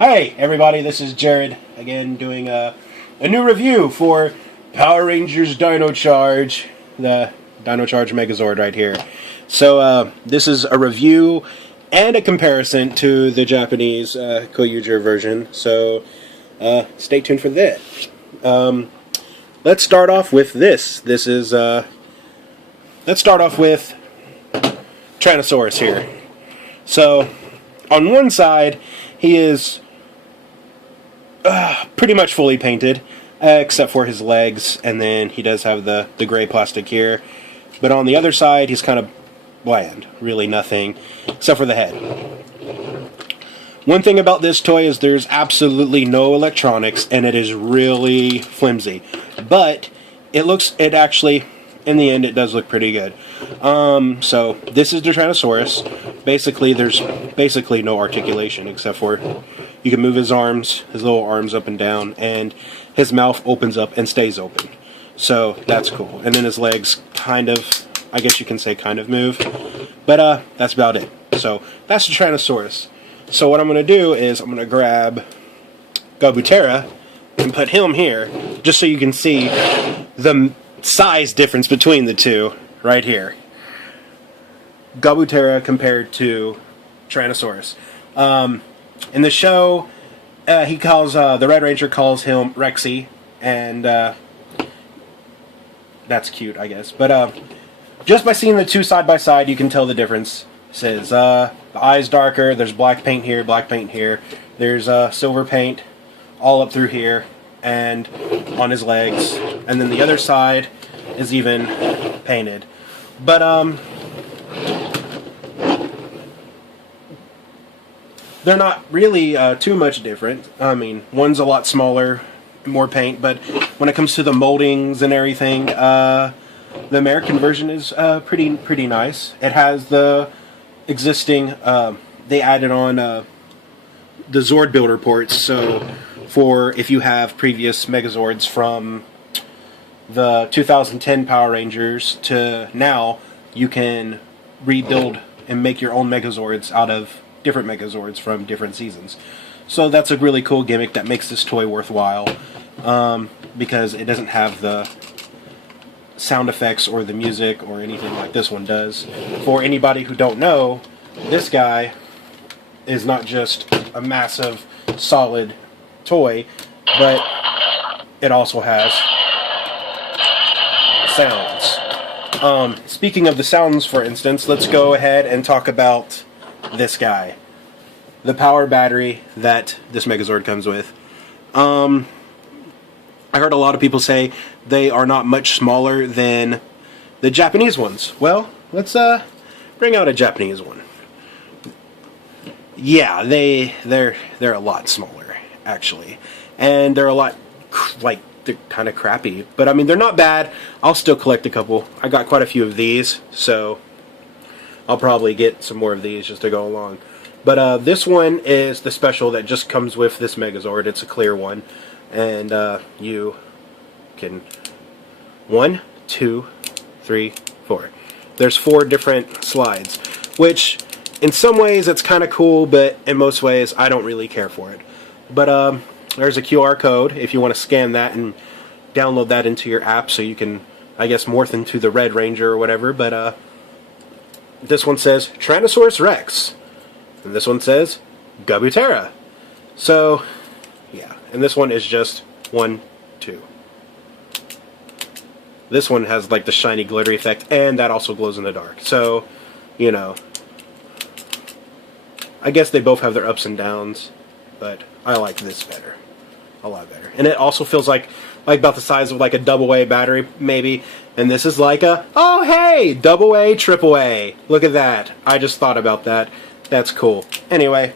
Hi everybody, this is Jared, again doing a new review for Power Rangers Dino Charge, the Dino Charge Megazord right here. So this is a review and a comparison to the Japanese Kyoryuger version, so stay tuned for that. Let's start off with this. Let's start off with Tyrannosaurus here. So, on one side, he is pretty much fully painted, except for his legs, and then he does have the gray plastic here. But on the other side, he's kind of bland. Really nothing, except for the head. One thing about this toy is there's absolutely no electronics, and it is really flimsy. But it actually, in the end, it does look pretty good. So this is the Tyrannosaurus. Basically, there's basically no articulation, except for you can move his little arms up and down, and his mouth opens up and stays open. So that's cool. And then his legs kind of, I guess you can say kind of move. But that's about it. So that's the Tyrannosaurus. So what I'm going to do is I'm going to grab Gabutera and put him here, just so you can see the size difference between the two right here. Gabutera compared to Tyrannosaurus. In the show, he calls the Red Ranger calls him Rexy, and that's cute, I guess. But just by seeing the two side by side, you can tell the difference. It says the eye's darker. There's black paint here, black paint here. There's silver paint all up through here and on his legs, and then the other side is even painted. But they're not really too much different. I mean, one's a lot smaller, more paint, but when it comes to the moldings and everything, the American version is pretty nice. It has the existing, they added on the Zord builder ports, so for if you have previous Megazords from the 2010 Power Rangers to now, you can rebuild and make your own Megazords out of different Megazords from different seasons. So that's a really cool gimmick that makes this toy worthwhile, because it doesn't have the sound effects or the music or anything like this one does. For anybody who don't know, this guy is not just a massive solid toy, but it also has sounds. Speaking of the sounds, for instance, let's go ahead and talk about this guy. The power battery that this Megazord comes with. I heard a lot of people say they are not much smaller than the Japanese ones. Well, let's bring out a Japanese one. Yeah, they're a lot smaller, actually. And they're a lot, like, they're kind of crappy. But, I mean, they're not bad. I'll still collect a couple. I got quite a few of these, so I'll probably get some more of these just to go along. But this one is the special that just comes with this Megazord. It's a clear one. And you can 1, 2, 3, 4. There's 4 different slides, which in some ways it's kind of cool, but in most ways I don't really care for it. But there's a QR code if you want to scan that and download that into your app, so you can, I guess, morph into the Red Ranger or whatever. But this one says Tyrannosaurus Rex, and this one says Gabutera. So yeah, and this one is just 1, 2. This one has like the shiny glittery effect, and that also glows in the dark. So, you know, I guess they both have their ups and downs, but I like this better. A lot better. And it also feels like about the size of like a AA battery, maybe. And this is like a, oh hey, AA, AAA. Look at that. I just thought about that. That's cool. Anyway,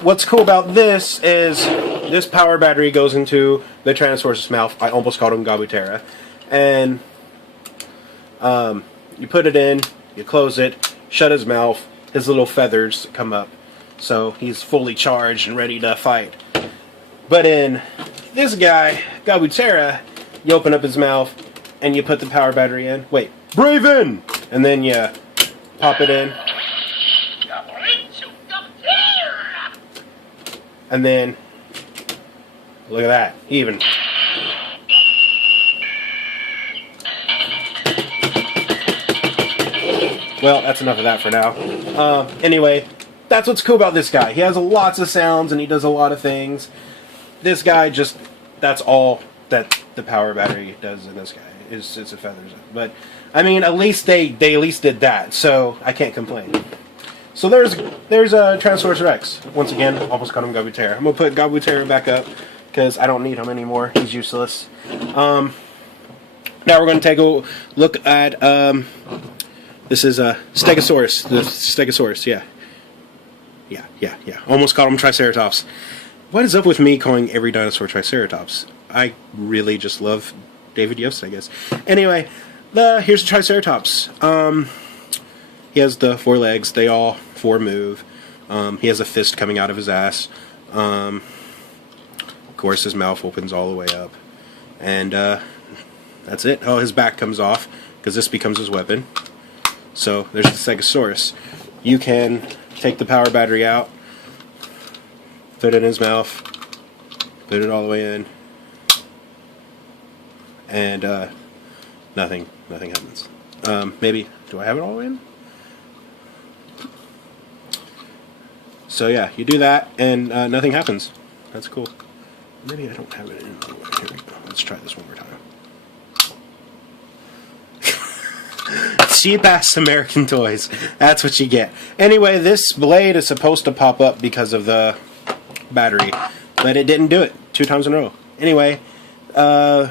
what's cool about this is this power battery goes into the Tyrannosaurus' mouth. I almost called him Gabutera. And you put it in, you close it, shut his mouth, his little feathers come up. So he's fully charged and ready to fight. But in this guy, Gabutera, you open up his mouth and you put the power battery in. Wait, brave in! And then you pop it in. And then, look at that, even. Well, that's enough of that for now. Anyway, that's what's cool about this guy. He has lots of sounds and he does a lot of things. This guy just, that's all that the power battery does in this guy. It's a feathers. But, I mean, at least they at least did that, so I can't complain. So there's a Tyrannosaurus Rex. Once again, almost got him Gabuterra. I'm going to put Gabuterra back up because I don't need him anymore. He's useless. Now we're going to take a look at, this is a Stegosaurus. The Stegosaurus, yeah. Yeah. Almost called him Triceratops. What is up with me calling every dinosaur Triceratops? I really just love David Yost, I guess. Anyway, here's the Triceratops. He has the 4 legs. They all 4 move. He has a fist coming out of his ass. Of course, his mouth opens all the way up. And that's it. Oh, his back comes off because this becomes his weapon. So there's the Stegosaurus. You can take the power battery out, put it in his mouth, put it all the way in, and nothing happens. Maybe, do I have it all in? So yeah, you do that and nothing happens. That's cool. Maybe I don't have it in. Here we go. Let's try this one more time. Cheap-ass American toys. That's what you get. Anyway, this blade is supposed to pop up because of the battery, but it didn't do it 2 times in a row. Anyway, that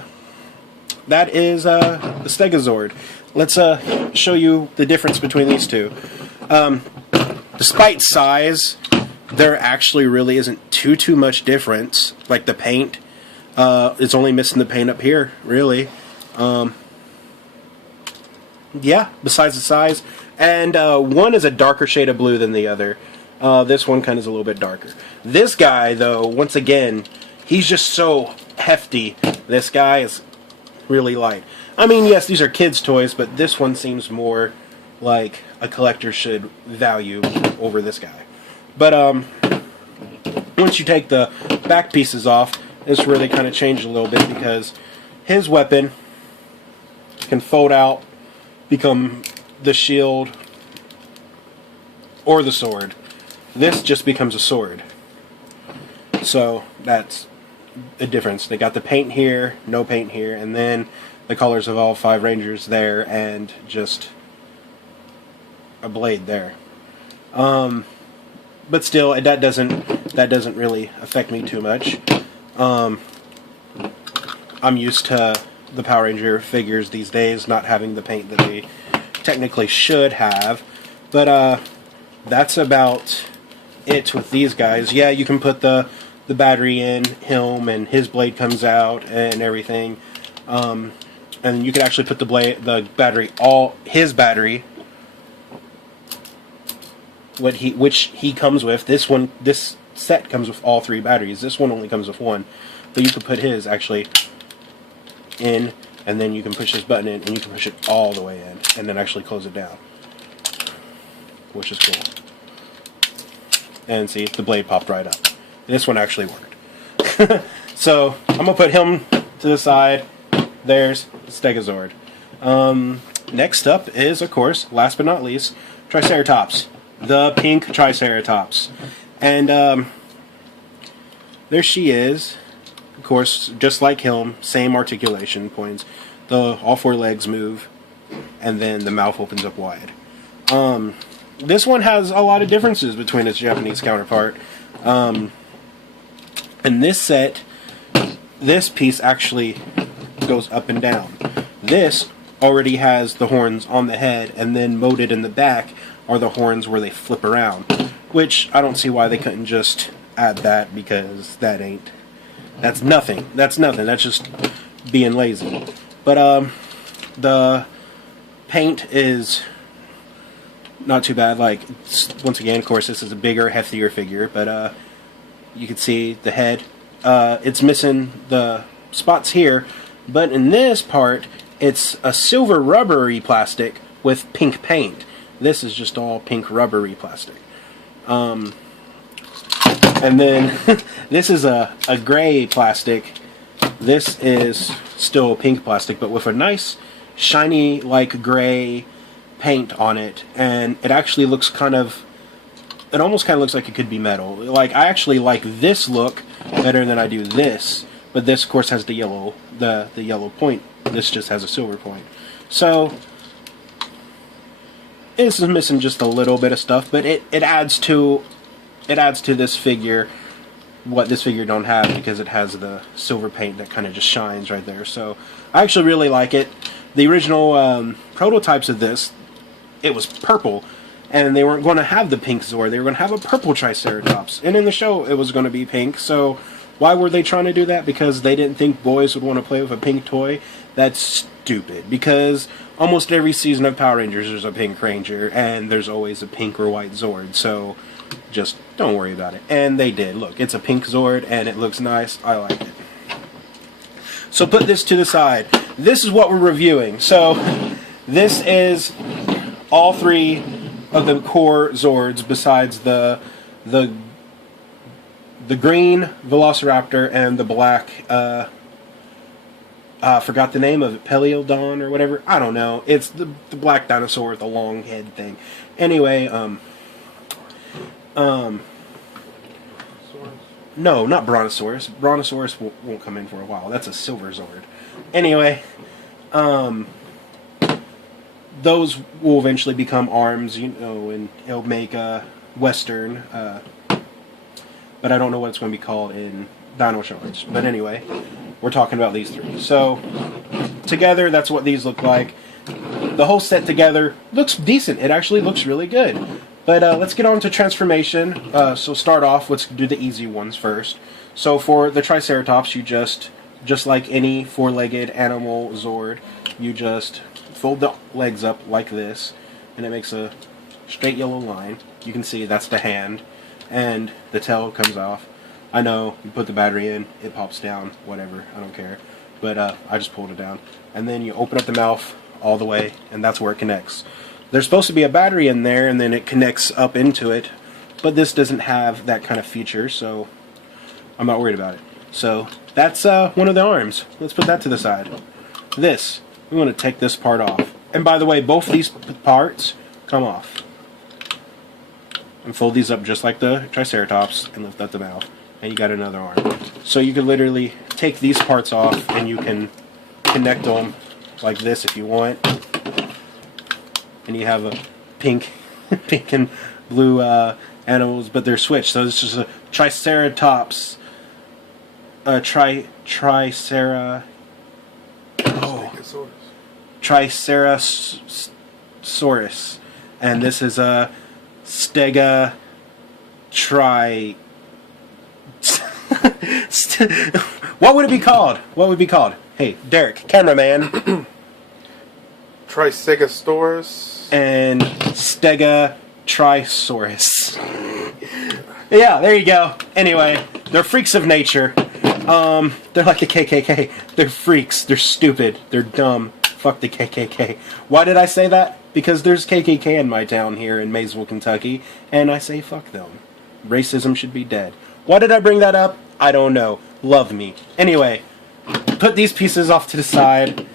is the Stegozord. Let's show you the difference between these two. Despite size, there actually really isn't too much difference. Like the paint, it's only missing the paint up here, really. Yeah, besides the size. And one is a darker shade of blue than the other. This one kind of is a little bit darker. This guy, though, once again, he's just so hefty. This guy is really light. I mean, yes, these are kids' toys, but this one seems more like a collector should value over this guy. But once you take the back pieces off, it's really kind of changed a little bit because his weapon can fold out, become the shield or the sword. This just becomes a sword. So that's a difference. They got the paint here, no paint here, and then the colors of all 5 Rangers there, and just a blade there. But still, that doesn't really affect me too much. I'm used to the Power Ranger figures these days not having the paint that they technically should have, but that's about it with these guys. Yeah, you can put the battery in him and his blade comes out and everything, and you can actually put the battery, his battery, which he comes with. This set comes with all 3 batteries. This one only comes with 1, but you could put his actually in, and then you can push this button in, and you can push it all the way in, and then actually close it down, which is cool. And see, the blade popped right up. This one actually worked. So I'm gonna put him to the side. There's Stegozord. Next up is, of course, last but not least, Triceratops, the pink Triceratops, and there she is. Of course, just like him, same articulation points. All 4 legs move, and then the mouth opens up wide. This one has a lot of differences between its Japanese counterpart. In this set, this piece actually goes up and down. This already has the horns on the head, and then molded in the back are the horns where they flip around, which I don't see why they couldn't just add that, because that's nothing. That's just being lazy. But the paint is not too bad. Like, once again, of course, this is a bigger, heftier figure, but you can see the head. It's missing the spots here, but in this part, it's a silver rubbery plastic with pink paint. This is just all pink rubbery plastic. And And then this is a gray plastic. This is still pink plastic, but with a nice shiny like gray paint on it, and it actually looks it almost kind of looks like it could be metal. Like, I actually like this look better than I do this, but this of course has the yellow point. This just has a silver point. So this is missing just a little bit of stuff, but it adds to this figure what this figure don't have, because it has the silver paint that kind of just shines right there. So I actually really like it. The original prototypes of this, it was purple, and they weren't going to have the pink Zord. They were going to have a purple Triceratops, and in the show it was going to be pink. So why were they trying to do that? Because they didn't think boys would want to play with a pink toy? That's stupid, because almost every season of Power Rangers there's a pink Ranger, and there's always a pink or white Zord. So just don't worry about it. And they did. Look, it's a pink Zord, and it looks nice. I like it. So put this to the side. This is what we're reviewing. So this is all three of the core Zords, besides the green Velociraptor and the black, I forgot the name of it, Peleodon or whatever. I don't know. It's the black dinosaur with the long head thing. Anyway, no, not Brontosaurus. Brontosaurus won't come in for a while. That's a silver Zord. Anyway, those will eventually become arms, you know, and it'll make a Western, but I don't know what it's going to be called in Dino Charge. But anyway, we're talking about these three. So, together, that's what these look like. The whole set together looks decent. It actually looks really good. But let's get on to transformation. So start off, let's do the easy ones first. So for the Triceratops, you just like any four-legged animal Zord, you just fold the legs up like this, and it makes a straight yellow line. You can see that's the hand, and the tail comes off. I know, you put the battery in, it pops down, whatever, I don't care. But I just pulled it down. And then you open up the mouth all the way, and that's where it connects. There's supposed to be a battery in there, and then it connects up into it, but this doesn't have that kind of feature, so I'm not worried about it. So that's one of the arms. Let's put that to the side. This, we want to take this part off. And by the way, both these parts come off. And fold these up just like the Triceratops and lift up the mouth, and you got another arm. So you can literally take these parts off, and you can connect them like this if you want. And you have a pink and blue animals, but they're switched. So it's just a Triceratops, Triceratosaurus, and this is a Stega What would it be called? What would it be called? Hey, Derek, cameraman. Tricegasaurus and Stegosaurus. Yeah, there you go. Anyway, they're freaks of nature. They're like the KKK. They're freaks. They're stupid. They're dumb. Fuck the KKK. Why did I say that? Because there's KKK in my town here in Maysville, Kentucky, and I say fuck them. Racism should be dead. Why did I bring that up? I don't know. Love me. Anyway, put these pieces off to the side.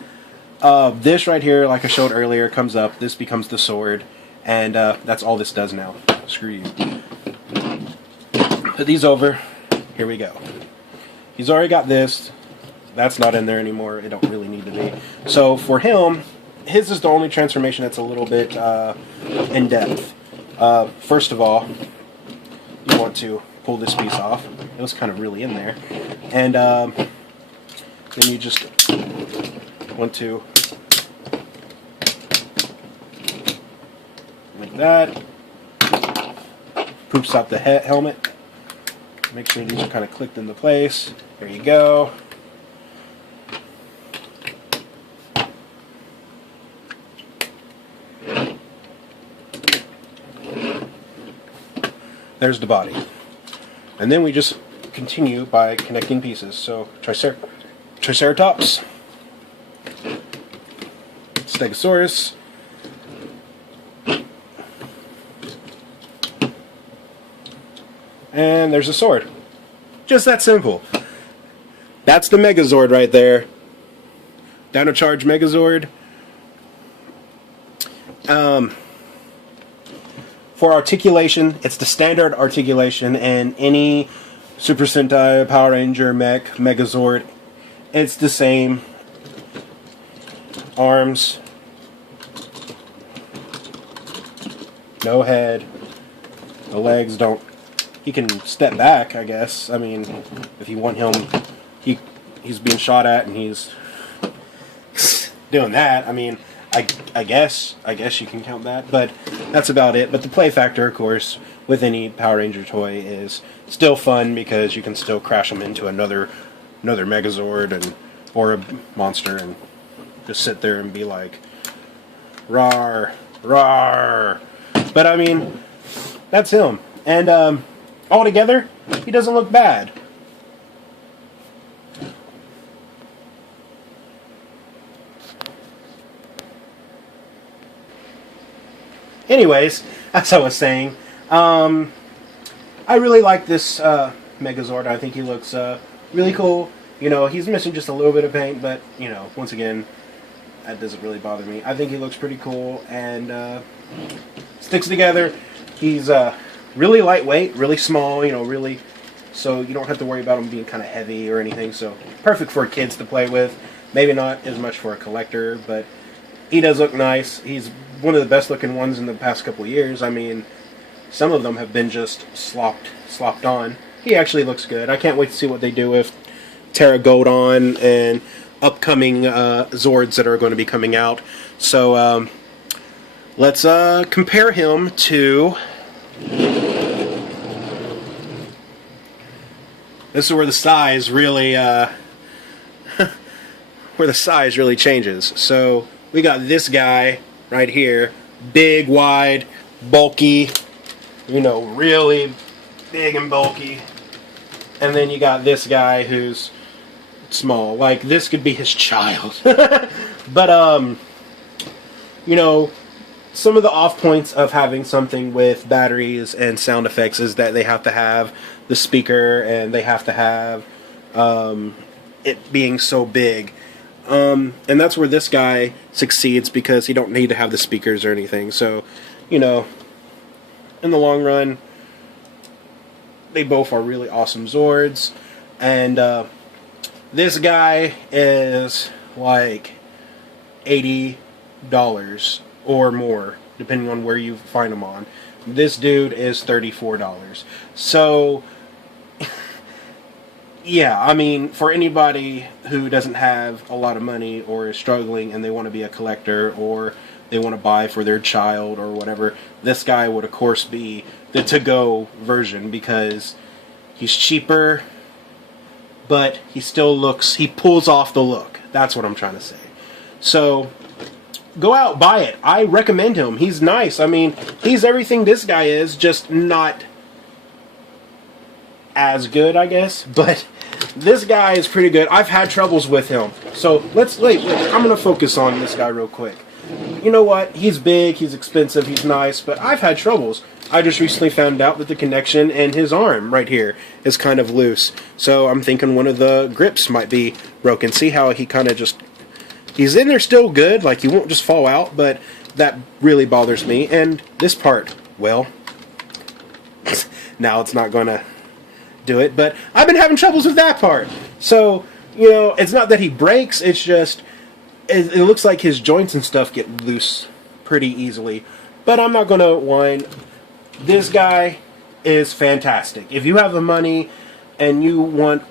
This right here, like I showed earlier, comes up. This becomes the sword, and that's all this does now. Screw you. Put these over. Here we go. He's already got this. That's not in there anymore. It don't really need to be. So for him, his is the only transformation that's a little bit in depth. First of all, you want to pull this piece off. It was kind of really in there, and then you just want to, like that, poops out the helmet. Make sure these are kind of clicked into place. There you go. There's the body. And then we just continue by connecting pieces. So, Triceratops, Stegosaurus, And there's a sword. Just that simple. That's the Megazord right there. Dino Charge Megazord. For articulation, it's the standard articulation, and any Super Sentai, Power Ranger, Mech, Megazord, it's the same. Arms. No head. The legs don't... He can step back, I guess. I mean, if you want him... He's being shot at and he's doing that. I mean, I guess you can count that, but that's about it. But the play factor, of course, with any Power Ranger toy is still fun because you can still crash them into another Megazord or a monster and just sit there and be like, rawr, rawr. But I mean, that's him. And altogether, he doesn't look bad. Anyways, as I was saying, I really like this Megazord. I think he looks really cool. You know, he's missing just a little bit of paint, but, you know, once again, that doesn't really bother me. I think he looks pretty cool and sticks together. He's really lightweight, really small, you know, really, so you don't have to worry about him being kind of heavy or anything. So perfect for kids to play with. Maybe not as much for a collector, but he does look nice. He's one of the best looking ones in the past couple of years. I mean, some of them have been just slopped on. He actually looks good. I can't wait to see what they do with Terra Goldon and upcoming Zords that are going to be coming out. So let's compare him to... This is where the size really changes. So we got this guy right here, big, wide, bulky, you know, really big and bulky. And then you got this guy who's small. Like, this could be his child. But, you know, some of the off points of having something with batteries and sound effects is that they have to have the speaker and they have to have it being so big. And that's where this guy succeeds because he don't need to have the speakers or anything. So, you know, in the long run, they both are really awesome Zords. And this guy is like $80 or more, depending on where you find him on. This dude is $34. So... yeah, I mean, for anybody who doesn't have a lot of money or is struggling and they want to be a collector or they want to buy for their child or whatever, this guy would, of course, be the to-go version because he's cheaper, but he still looks, he pulls off the look. That's what I'm trying to say. So, go out, buy it. I recommend him. He's nice. I mean, he's everything this guy is, just not as good, I guess, but this guy is pretty good. I've had troubles with him. So wait, I'm going to focus on this guy real quick. You know what? He's big, he's expensive, he's nice, but I've had troubles. I just recently found out that the connection in his arm right here is kind of loose. So I'm thinking one of the grips might be broken. See how he kind of just... He's in there still good, like he won't just fall out, but that really bothers me. And this part, well, now it's not going to do it, but I've been having troubles with that part. So, you know, it's not that he breaks, it's just it looks like his joints and stuff get loose pretty easily. But I'm not gonna whine. This guy is fantastic. If you have the money and you want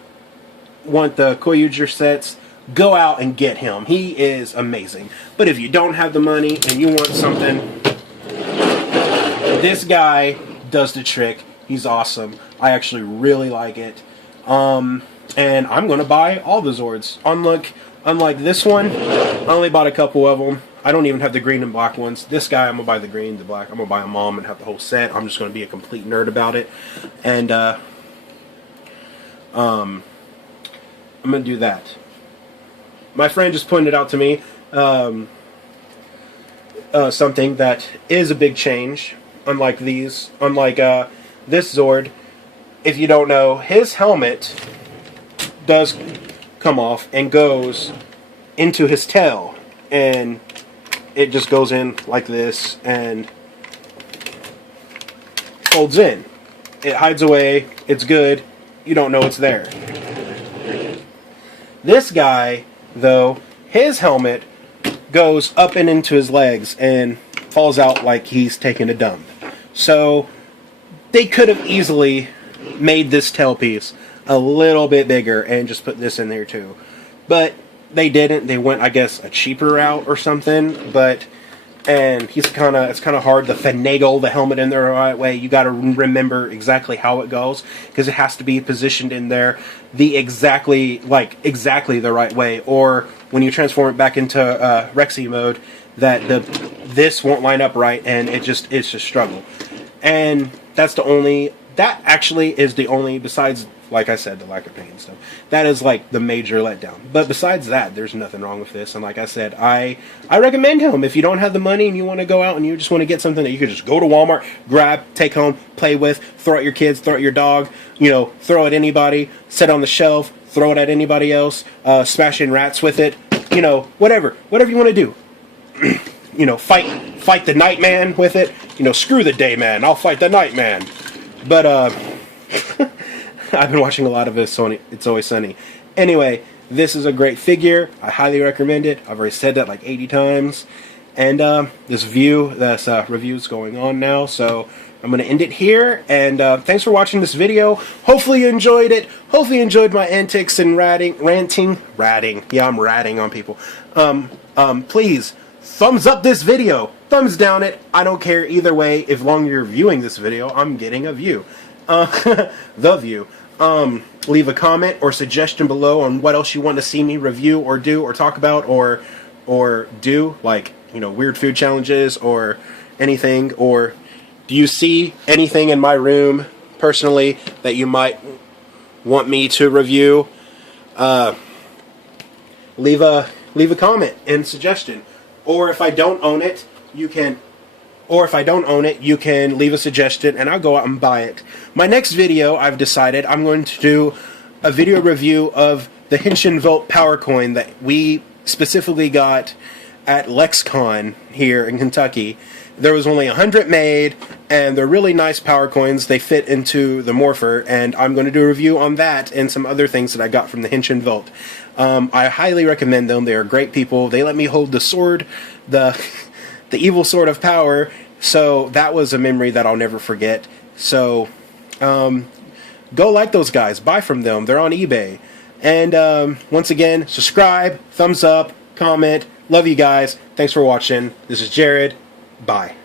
the Kyoryuger sets, go out and get him. He is amazing. But if you don't have the money and you want something, this guy does the trick. He's awesome. I actually really like it. And I'm going to buy all the Zords. Unlike this one, I only bought a couple of them. I don't even have the green and black ones. This guy, I'm going to buy the green, the black. I'm going to buy them all and have the whole set. I'm just going to be a complete nerd about it. And I'm going to do that. My friend just pointed out to me something that is a big change. Unlike this Zord, if you don't know, his helmet does come off and goes into his tail, and it just goes in like this and folds in. It hides away. It's good. You don't know it's there. This guy, though, his helmet goes up and into his legs and falls out like he's taking a dump. So they could have easily made this tailpiece a little bit bigger and just put this in there too. But they didn't. They went, I guess, a cheaper route or something. And it's kind of hard to finagle the helmet in the right way. You got to remember exactly how it goes, because it has to be positioned in there exactly the right way. Or when you transform it back into Rexy mode, this won't line up right, and it's just struggle. And that actually is the only, besides, like I said, the lack of paint and stuff, that is like the major letdown. But besides that, there's nothing wrong with this. And like I said, I recommend him. If you don't have the money and you want to go out and you just want to get something that you could just go to Walmart, grab, take home, play with, throw at your kids, throw at your dog, throw at anybody, set on the shelf, throw it at anybody else, smash in rats with it, whatever you want to do. Fight the night man with it. Screw the day man, I'll fight the night man. But I've been watching a lot of It's Always Sunny. Anyway, this is a great figure. I highly recommend it. I've already said that like 80 times. And this review is going on now, so I'm going to end it here. And thanks for watching this video. Hopefully you enjoyed it. Hopefully you enjoyed my antics and ranting. Yeah, I'm ratting on people. Please, thumbs up this video. Thumbs down it. I don't care either way. If long you're viewing this video, I'm getting a view. The view. Leave a comment or suggestion below on what else you want to see me review or do or talk about or do, like, weird food challenges or anything. Or do you see anything in my room personally that you might want me to review? Leave a comment and suggestion. Or if I don't own it, you can leave a suggestion and I'll go out and buy it. My next video, I've decided, I'm going to do a video review of the Henshin Volt Power Coin that we specifically got at LexCon here in Kentucky. There was only 100 made, and they're really nice power coins. They fit into the Morpher, and I'm going to do a review on that and some other things that I got from the Henshin Volt. I highly recommend them. They are great people. They let me hold the sword, the evil sword of power, so that was a memory that I'll never forget. So, go like those guys. Buy from them. They're on eBay. And once again, subscribe, thumbs up, comment. Love you guys. Thanks for watching. This is Jared. Bye.